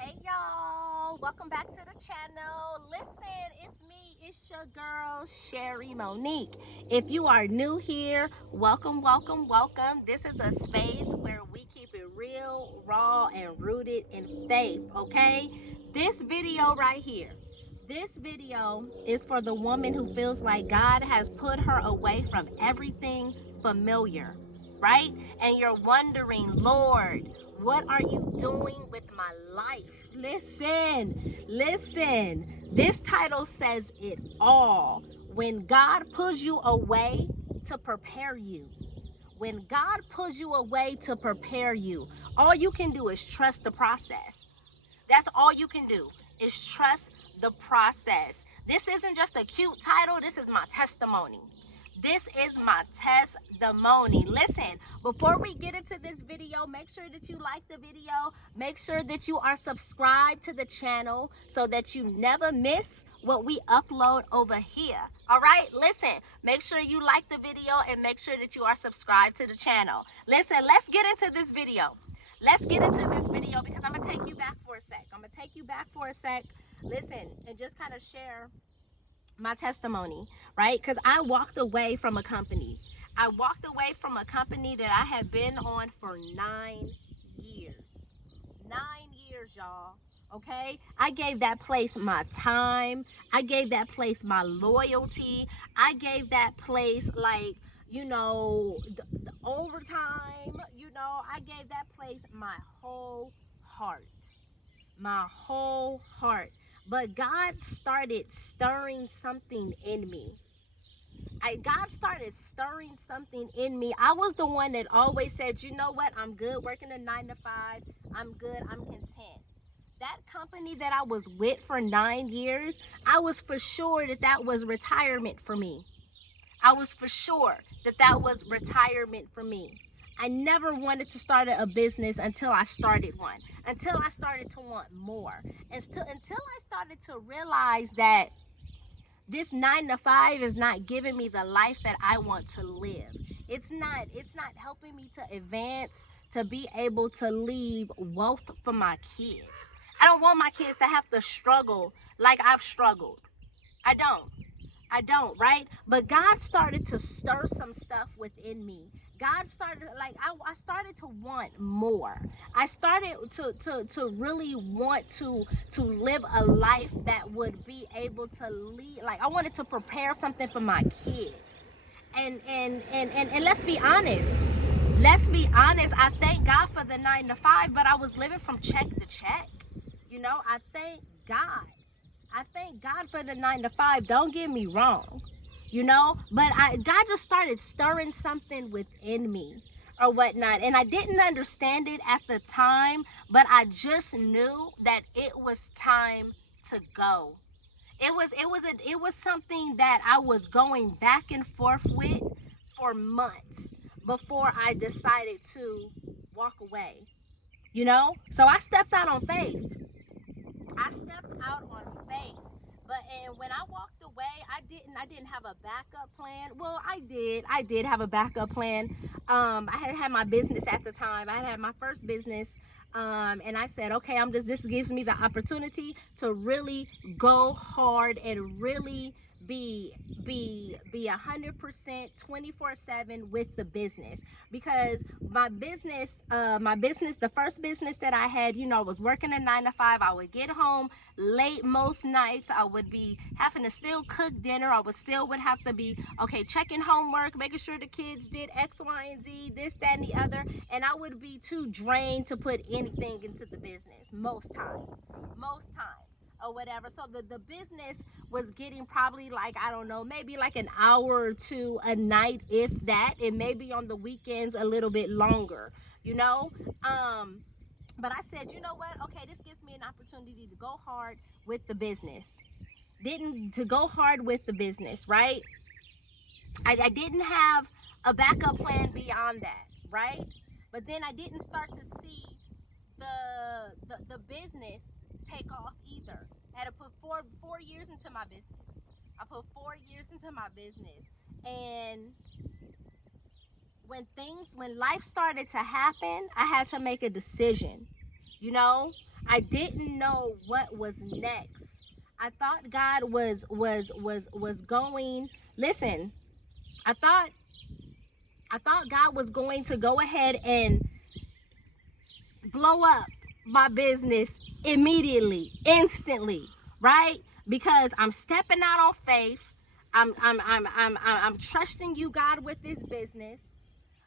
Hey y'all, welcome back to the channel. Listen, it's me, it's your girl Sherry Monique. If you are new here, welcome, welcome, welcome. This is a space where we keep it real, raw, and rooted in faith, okay? This video right here, this video is for the woman who feels like God has put her away from everything familiar, right? And you're wondering, Lord, what are you doing with my life? Listen. This title says it all. When God pulls you away to prepare you, when God pulls you away to prepare you, all you can do is trust the process. That's all you can do is trust the process. This isn't just a cute title. This is my testimony. This is my testimony. Listen, before we get into this video, make sure that you like the video. Make sure that you are subscribed to the channel so that you never miss what we upload over here. All right, listen, make sure you like the video and make sure that you are subscribed to the channel. Listen, let's get into this video. Let's get into this video because I'm going to take you back for a sec. Listen, and just kind of share my testimony, right? Because I walked away from a company. I walked away from a company that I had been on for 9 years. 9 years, y'all. Okay, I gave that place my time. I gave that place my loyalty. I gave that place, like, the overtime. I gave that place my whole heart. My whole heart. But God started stirring something in me. God started stirring something in me. I was the one that always said, you know what, I'm good working a 9 to 5. I'm good, I'm content. That company that I was with for 9 years, I was for sure that that was retirement for me. I was for sure that that was retirement for me. I never wanted to start a business until I started one, until I started to want more, until I started to realize that this 9 to 5 is not giving me the life that I want to live. It's not helping me to advance, to be able to leave wealth for my kids. I don't want my kids to have to struggle like I've struggled. I don't, right? But God started to stir some stuff within me. God started, like, I started to want more. I started to really want to live a life that would be able to lead. Like, I wanted to prepare something for my kids. And let's be honest. I thank God for the 9 to 5, but I was living from check to check. I thank God. I thank God for the 9 to 5. Don't get me wrong, but God just started stirring something within me or whatnot. And I didn't understand it at the time, but I just knew that it was time to go. It was something that I was going back and forth with for months before I decided to walk away. So I stepped out on faith. But and when I walked away, I didn't have a backup plan. Well, I did have a backup plan. I had my business at the time. I had my first business. And I said, okay, this gives me the opportunity to really go hard and really be 100% 24/7 with the business. Because my business, the first business that I had, I was working a 9 to 5. I would get home late most nights. I would be having to still cook dinner. I would have to be, okay, checking homework, making sure the kids did X, Y, and Z, this, that, and the other. And I would be too drained to put anything into the business most times or whatever. So the business was getting probably, like, I don't know, maybe like an hour or two a night, if that, and maybe on the weekends a little bit longer, but I said, you know what? Okay, this gives me an opportunity to go hard with the business. Right? I didn't have a backup plan beyond that, right? But then I didn't start to see the business take off either. I had to put four years into my business. I put 4 years into my business, and when life started to happen, I had to make a decision. I didn't know what was next. I thought God was going. Listen, I thought God was going to go ahead and blow up my business immediately, instantly, right? Because I'm stepping out on faith. I'm trusting you, God, with this business.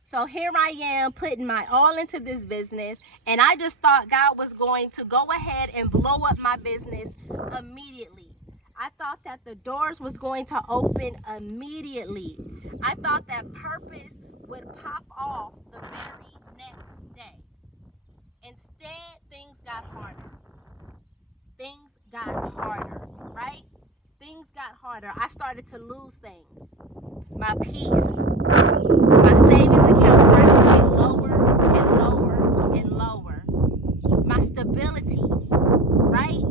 So here I am putting my all into this business, and I just thought God was going to go ahead and blow up my business immediately. I thought that the doors was going to open immediately. I thought that purpose would pop off the very next day. Instead, things got harder. Things got harder, right? Things got harder. I started to lose things. My peace, my savings account started to get lower and lower and lower. My stability, right?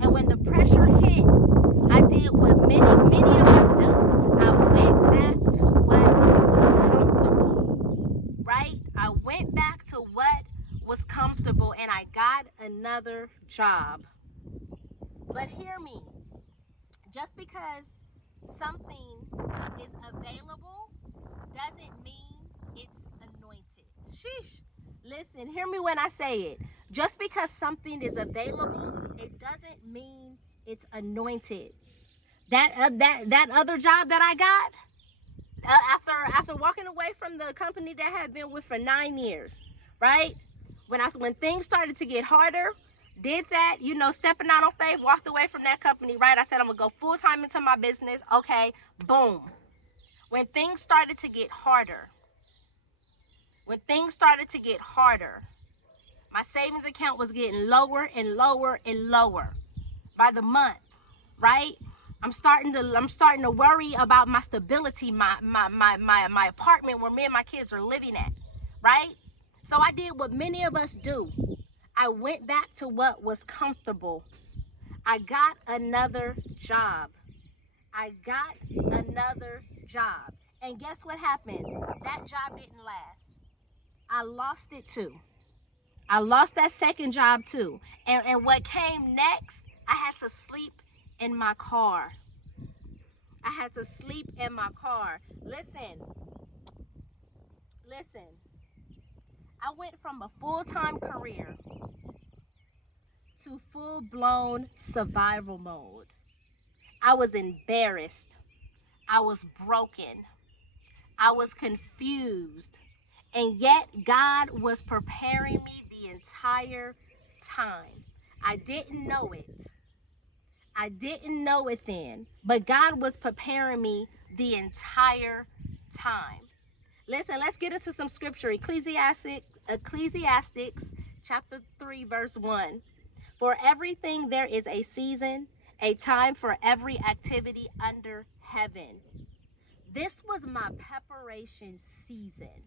And when the pressure hit, I did what many of us do. I went back to what was comfortable, right? I went back to what was comfortable, and I got another job. But hear me, just because something is available doesn't mean it's anointed. Sheesh. Listen, hear me when I say it. Just because something is available, it doesn't mean it's anointed. That other job that I got after walking away from the company that I had been with for 9 years, right? When things started to get harder, did that, stepping out on faith, walked away from that company, right? I said I'm gonna go full time into my business. Okay, boom. When things started to get harder, my savings account was getting lower and lower and lower by the month, right? I'm starting to worry about my stability, my apartment where me and my kids are living at, right? So I did what many of us do. I went back to what was comfortable. I got another job. And guess what happened? That job didn't last. I lost it too. I lost that second job too. And what came next, I had to sleep in my car. Listen. I went from a full-time career to full-blown survival mode. I was embarrassed. I was broken. I was confused. And yet God was preparing me the entire time. I didn't know it then, but God was preparing me the entire time. Listen, let's get into some scripture. Ecclesiastics chapter 3, verse 1. For everything there is a season, a time for every activity under heaven. This was my preparation season.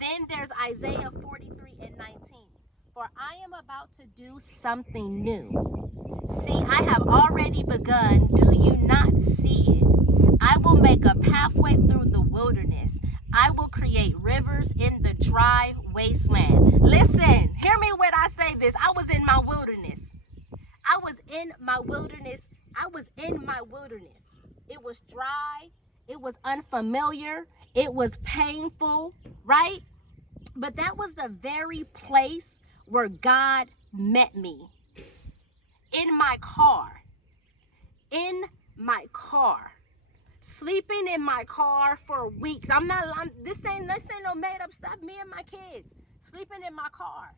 Then there's Isaiah 43 and 19. For I am about to do something new. See, I have already begun. Do you not see it? I will make a pathway through the wilderness. I will create rivers in the dry wasteland. Listen, hear me when I say this. I was in my wilderness. It was dry. It was unfamiliar. It was painful, right? But that was the very place where God met me. In my car. Sleeping in my car for weeks. This ain't no made up stuff. Me and my kids sleeping in my car.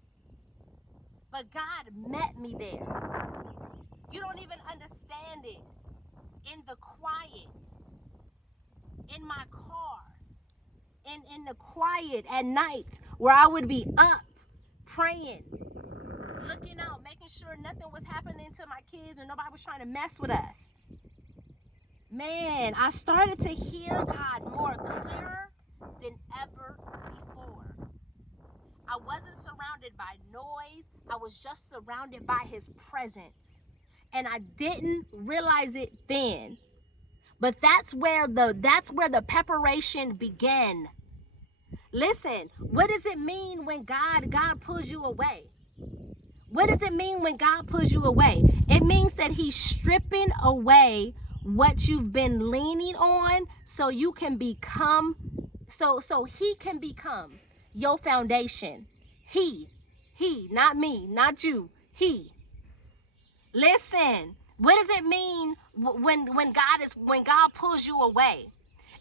But God met me there. You don't even understand it. In the quiet. In my car. In the quiet at night where I would be up praying, looking out, making sure nothing was happening to my kids and nobody was trying to mess with us. Man, I started to hear God more clearer than ever before. I wasn't surrounded by noise. I was just surrounded by his presence. And I didn't realize it then. But that's where the preparation began. Listen, what does it mean when God pulls you away? What does it mean when God pulls you away? It means that he's stripping away what you've been leaning on so you can become, so he can become your foundation. He, not me, not you, he. Listen, what does it mean when God pulls you away?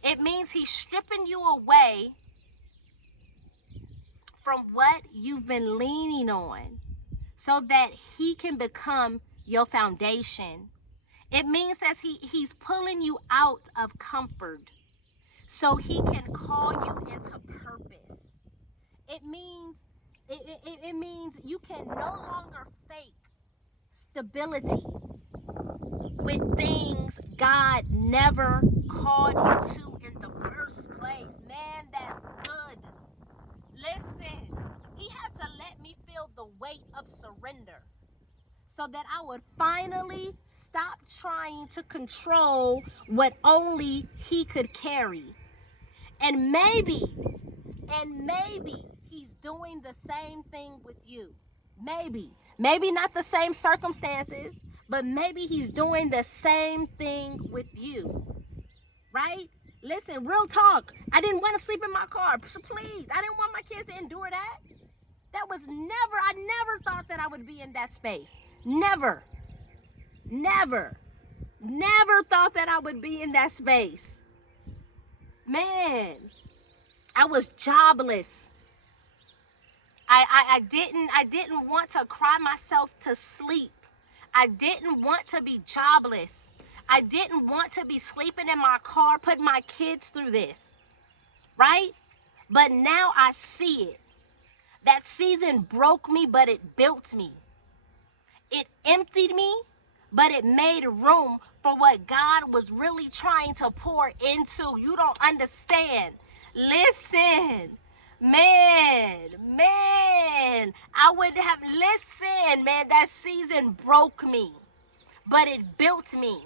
It means he's stripping you away from what you've been leaning on so that he can become your foundation. It means that he's pulling you out of comfort so he can call you into purpose. It means it means you can no longer fake stability with things God never called you to in the first place. Man, that's good. Listen, he had to let me feel the weight of surrender so that I would finally stop trying to control what only he could carry. And maybe he's doing the same thing with you. Maybe not the same circumstances, but maybe he's doing the same thing with you, right? Listen, real talk. I didn't want to sleep in my car. So please, I didn't want my kids to endure that. I never thought that I would be in that space. Never thought that I would be in that space. Man, I was jobless. I didn't want to cry myself to sleep. I didn't want to be jobless. I didn't want to be sleeping in my car, putting my kids through this, right? But now I see it. That season broke me, but it built me. It emptied me, but it made room for what God was really trying to pour into. You don't understand. Listen, man, that season broke me, but it built me.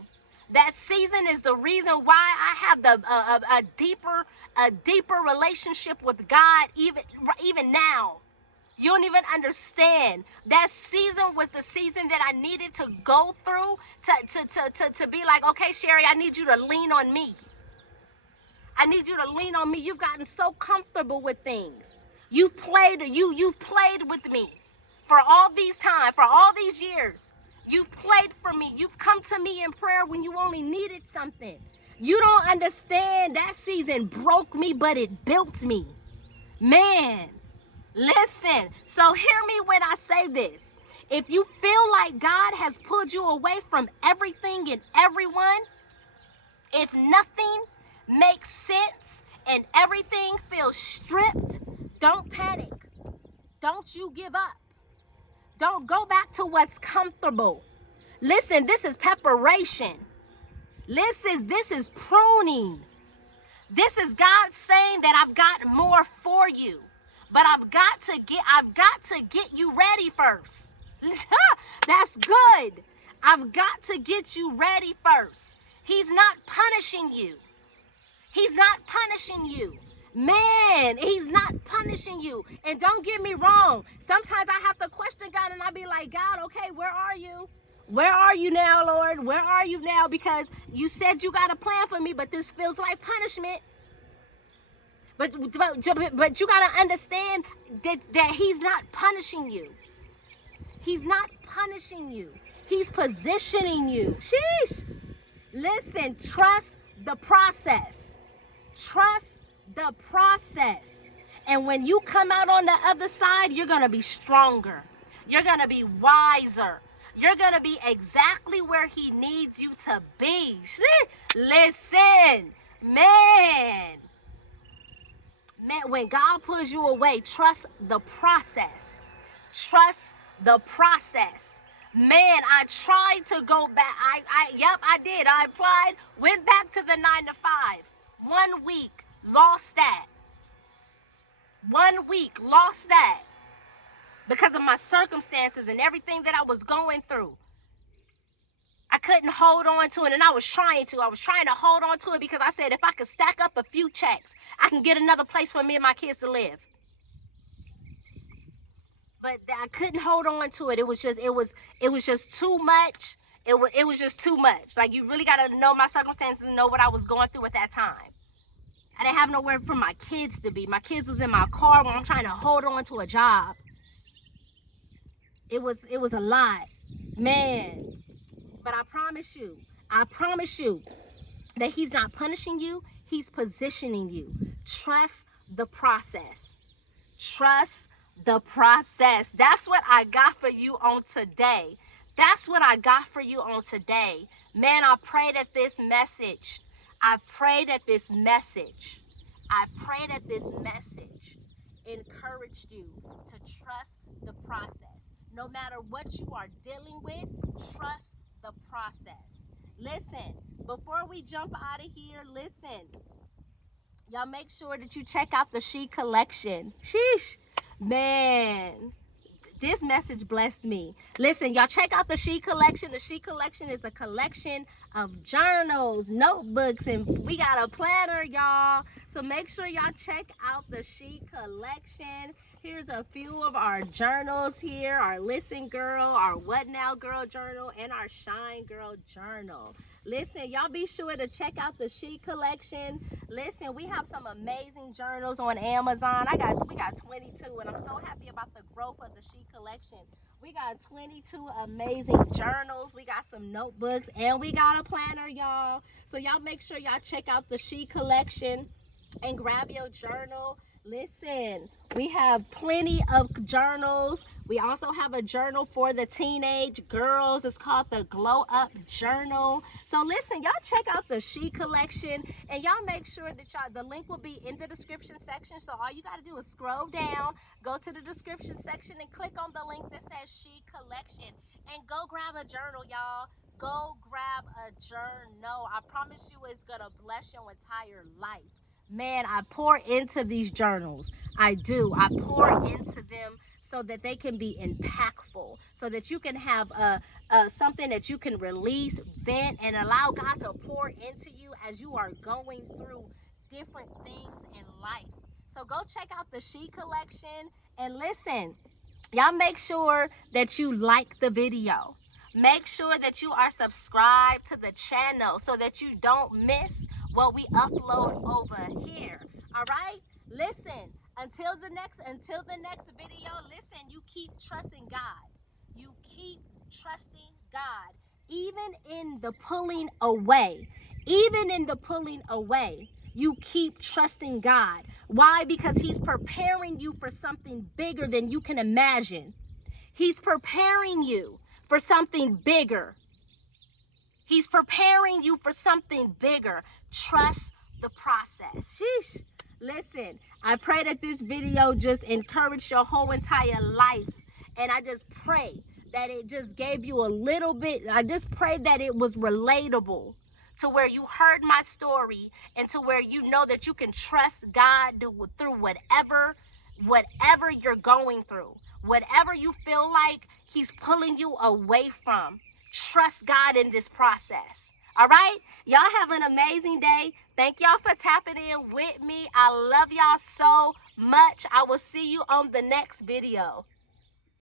That season is the reason why I have a deeper relationship with God even now. You don't even understand. That season was the season that I needed to go through to be like, okay, Sherry, I need you to lean on me. I need you to lean on me. You've gotten so comfortable with things. You've played with me for all these years. You've played for me. You've come to me in prayer when you only needed something. You don't understand. That season broke me, but it built me. Man, listen. So hear me when I say this. If you feel like God has pulled you away from everything and everyone, if nothing makes sense and everything feels stripped, don't panic. Don't you give up. Don't go back to what's comfortable. Listen, this is preparation. This is pruning. This is God saying that I've got more for you, but I've got to get you ready first. That's good. I've got to get you ready first. He's not punishing you. He's not punishing you. Man, he's not punishing you. And don't get me wrong. Sometimes I have to question God and I be like, God, okay, where are you? Where are you now, Lord? Where are you now? Because you said you got a plan for me, but this feels like punishment. But you got to understand that he's not punishing you. He's not punishing you. He's positioning you. Sheesh. Listen, trust the process. Trust the process. And when you come out on the other side, you're going to be stronger. You're going to be wiser. You're going to be exactly where he needs you to be. Listen, man, when God pulls you away, trust the process. Trust the process. Man, I tried to go back. I did. I applied, went back to the 9 to 5. 1 week, lost that. 1 week, lost that. Because of my circumstances and everything that I was going through. I couldn't hold on to it, and I was trying to. I was trying to hold on to it because I said if I could stack up a few checks, I can get another place for me and my kids to live. But I couldn't hold on to it. It was just too much. It was just too much. Like, you really got to know my circumstances and know what I was going through at that time. I didn't have nowhere for my kids to be. My kids was in my car when I'm trying to hold on to a job. It was a lot, man. But I promise you that he's not punishing you. He's positioning you. Trust the process. Trust the process. That's what I got for you on today. That's what I got for you on today. Man, I pray that this message encouraged you to trust the process. No matter what you are dealing with, trust the process. Listen, before we jump out of here, listen. Y'all make sure that you check out the She Collection. Sheesh. Man, this message blessed me. Listen, y'all check out the She Collection. The She Collection is a collection of journals, notebooks, and we got a planner, y'all. So make sure y'all check out the She Collection. Here's a few of our journals here. Our Listen Girl, our What Now Girl journal, and our Shine Girl journal. Listen, y'all be sure to check out the She Collection. Listen, we have some amazing journals on Amazon. We got 22, and I'm so happy about the growth of the She Collection. We got 22 amazing journals. We got some notebooks, and we got a planner, y'all. So y'all make sure y'all check out the She Collection and grab your journal. Listen, we have plenty of journals. We also have a journal for the teenage girls. It's called the Glow Up Journal. So listen, y'all check out the She Collection, and y'all make sure that the link will be in the description section. So all you got to do is scroll down, go to the description section, and click on the link that says She Collection, and go grab a journal, y'all. Go grab a journal. I promise you it's going to bless your entire life. Man, I pour into these journals. I do. I pour into them so that they can be impactful, so that you can have something that you can release, vent, and allow God to pour into you as you are going through different things in life. So go check out the She Collection, and listen, y'all make sure that you like the video. Make sure that you are subscribed to the channel so that you don't miss what we upload over here. All right? Listen, until the next video, listen, you keep trusting God. You keep trusting God. Even in the pulling away, you keep trusting God. Why? Because he's preparing you for something bigger than you can imagine. He's preparing you for something bigger. He's preparing you for something bigger. Trust the process. Sheesh. Listen, I pray that this video just encouraged your whole entire life. And I just pray that it just gave you a little bit. I just pray that it was relatable to where you heard my story and to where you know that you can trust God through whatever you're going through. Whatever you feel like he's pulling you away from. Trust God in this process. All right? Y'all have an amazing day. Thank y'all for tapping in with me. I love y'all so much. I will see you on the next video.